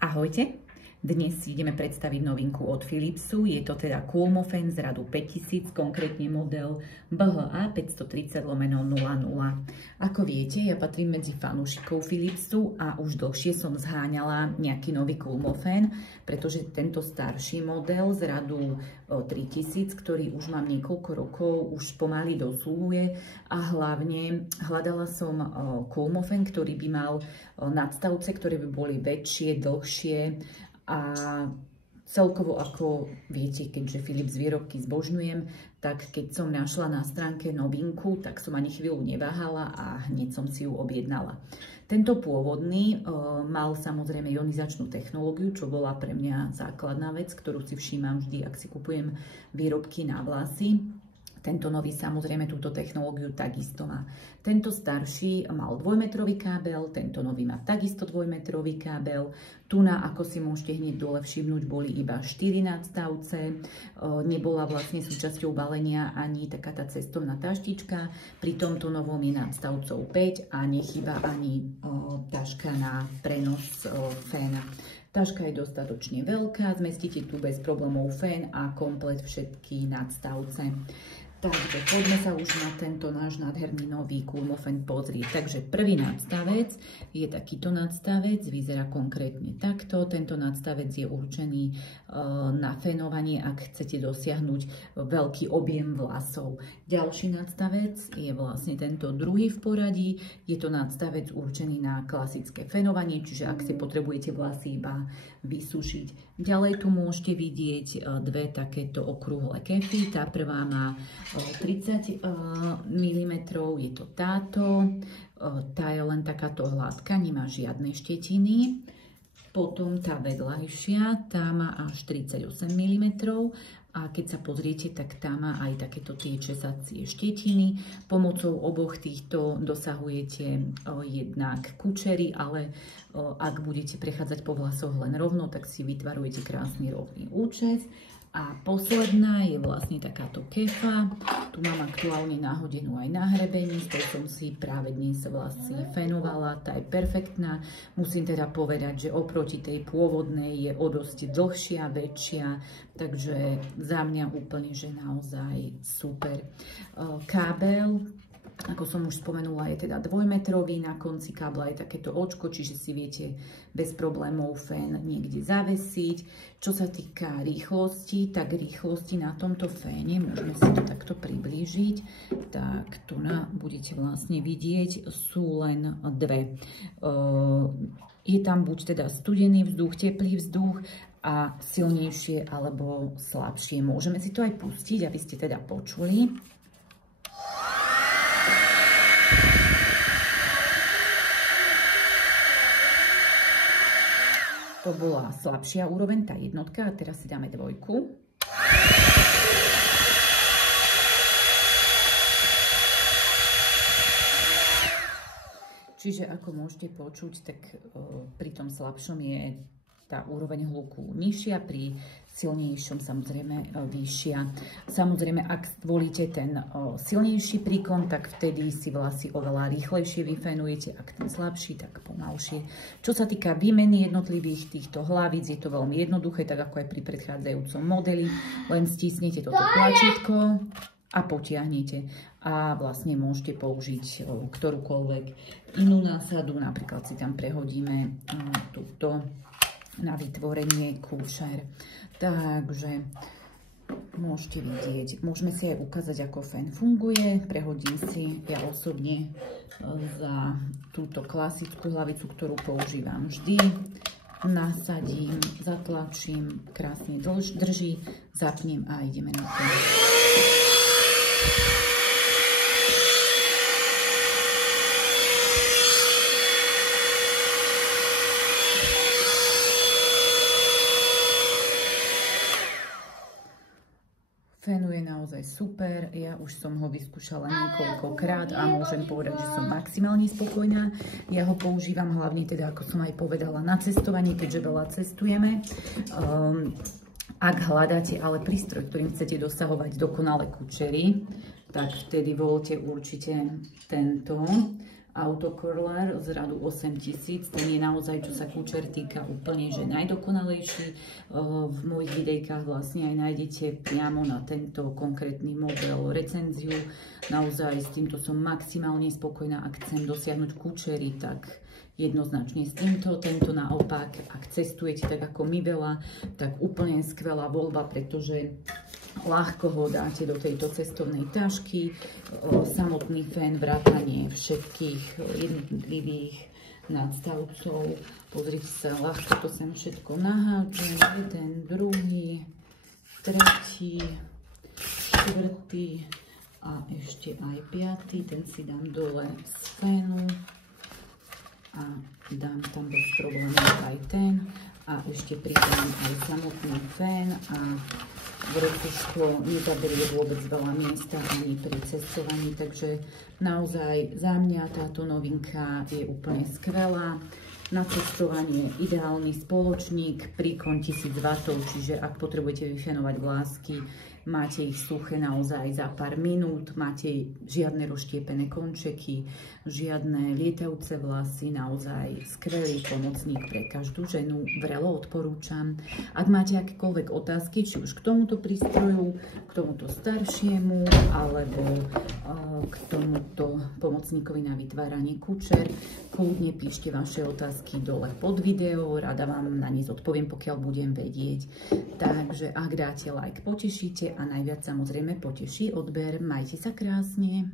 Ahojte, dnes si ideme predstaviť novinku od Philipsu, je to teda Coolmofen z radu 5000, konkrétne model BHA 530/00. Ako viete, ja patrím medzi fanúšikov Philipsu a už dlhšie som zháňala nejaký nový Coolmofen, pretože tento starší model z radu 3000, ktorý už mám niekoľko rokov, už pomaly dosluhuje a hlavne hľadala som Coolmofen, ktorý by mal nadstavce, ktoré by boli väčšie, dlhšie a celkovo, ako viete, keďže Philips výrobky zbožňujem, tak keď som našla na stránke novinku, tak som ani chvíľu neváhala a hneď som si ju objednala. Tento pôvodný mal samozrejme ionizačnú technológiu, čo bola pre mňa základná vec, ktorú si všímam vždy, ak si kupujem výrobky na vlasy. Tento nový samozrejme túto technológiu takisto má. Tento starší mal 2-metrový kábel, tento nový má takisto 2-metrový kábel. Tu na, ako si môžete hneď dole všimnúť, boli iba 4 nadstavce. Nebola vlastne súčasťou balenia ani taká tá cestovná taštička. Pri tomto novom je nadstavcov 5 a nechýba ani taška na prenos féna. Taška je dostatočne veľká, zmestíte tu bez problémov fén a komplet všetky nadstavce. Takže poďme sa už na tento náš nádherný nový Coolmofen pozrieť. Takže prvý nadstavec je takýto nadstavec, vyzerá konkrétne takto. Tento nadstavec je určený na fénovanie, ak chcete dosiahnuť veľký objem vlasov. Ďalší nadstavec je vlastne tento druhý v poradí. Je to nadstavec určený na klasické fénovanie, čiže ak si potrebujete vlasy iba vysušiť. Ďalej tu môžete vidieť dve takéto okrúhle kefy. Tá prvá má 30 mm, je to táto. Tá je len takáto hladká, nemá žiadne štetiny. Potom tá vedľajšia, tá má až 38 mm. A keď sa pozriete, tak tá má aj takéto tie česacie štetiny. Pomocou oboch týchto dosahujete jednak kučery, ale ak budete prechádzať po vlasoch len rovno, tak si vytvarujete krásny rovný účes. A posledná je vlastne takáto kefa. Tu mám aktuálne nahodenú aj na hrebení, s tou som si práve dnes vlasy fénovala, tá je perfektná. Musím teda povedať, že oproti tej pôvodnej je o dosť dlhšia, väčšia, takže za mňa úplne, že naozaj super. Kábel, ako som už spomenula, je teda 2-metrový, na konci kábla je takéto očko, čiže si viete bez problémov fén niekde zavesiť. Čo sa týka rýchlosti, tak rýchlosti na tomto féne, môžeme si to takto priblížiť, tak tu budete vlastne vidieť, sú len dve. Je tam buď teda studený vzduch, teplý vzduch a silnejšie alebo slabšie. Môžeme si to aj pustiť, aby ste teda počuli. To bola slabšia úroveň, tá jednotka, a teraz si dáme dvojku. Čiže ako môžete počuť, tak pri tom slabšom je tá úroveň hluku nižšia, pri silnejšom samozrejme vyššia. Samozrejme, ak volíte ten silnejší príkon, tak vtedy si vlasy oveľa rýchlejšie vyfénujete, ak ten slabší, tak pomalšie. Čo sa týka výmeny jednotlivých týchto hlavíc, je to veľmi jednoduché, tak ako aj pri predchádzajúcom modeli. Len stisnete toto tlačítko a potiahnete. A vlastne môžete použiť ktorúkoľvek inú násadu, napríklad si tam prehodíme túto na vytvorenie kúšer. Takže môžete vidieť, môžeme si aj ukázať, ako fén funguje. Prehodím si ja osobne za túto klasickú hlavicu, ktorú používam vždy. Nasadím, zatlačím, krásne drží, zapnem a ideme na to. Fénuje naozaj super, ja už som ho vyskúšala niekoľkokrát a môžem povedať, že som maximálne spokojná. Ja ho používam hlavne teda, ako som aj povedala, na cestovanie, keďže veľa cestujeme. Ak hľadáte ale prístroj, ktorým chcete dosahovať dokonalé kučery, tak vtedy voľte určite tento. autocurler z radu 8000. Ten je naozaj, čo sa kúčer týka, úplne že najdokonalejší. V mojich videjkách vlastne aj nájdete priamo na tento konkrétny model recenziu. Naozaj s týmto som maximálne spokojná. Ak chcem dosiahnuť kúčery, tak jednoznačne s týmto. Tento naopak, ak cestujete tak ako my veľa, tak úplne skvelá voľba, pretože ľahko ho dáte do tejto cestovnej tašky. Samotný fén, vrátanie všetkých jednotlivých nadstavcov. Pozrite sa, ľahko to sem všetko nahádžem. Jeden, druhý, tretí, štvrtý a ešte aj piatý. Ten si dám dole z fénu. A dám tam bez problémov aj ten a ešte pridám aj samotný fén a vrecuško nezaberie vôbec veľa miesta ani pri cestovaní, takže naozaj za mňa táto novinka je úplne skvelá. Na cestovanie ideálny spoločník, príkon 1000 W, čiže ak potrebujete vyfenovať vlásky, máte ich suché naozaj za pár minút, máte žiadne rozštiepené končeky, žiadne lietajúce vlasy, naozaj skvelý pomocník pre každú ženu, vrelo odporúčam. Ak máte akékoľvek otázky, či už k tomuto prístroju, k tomuto staršiemu, alebo k tomuto pomocníkovi na vytváranie kučer, kľudne píšte vaše otázky dole pod video, rada vám na ne zodpoviem, pokiaľ budem vedieť. Takže ak dáte like, potešíte a najviac samozrejme poteší odber. Majte sa krásne.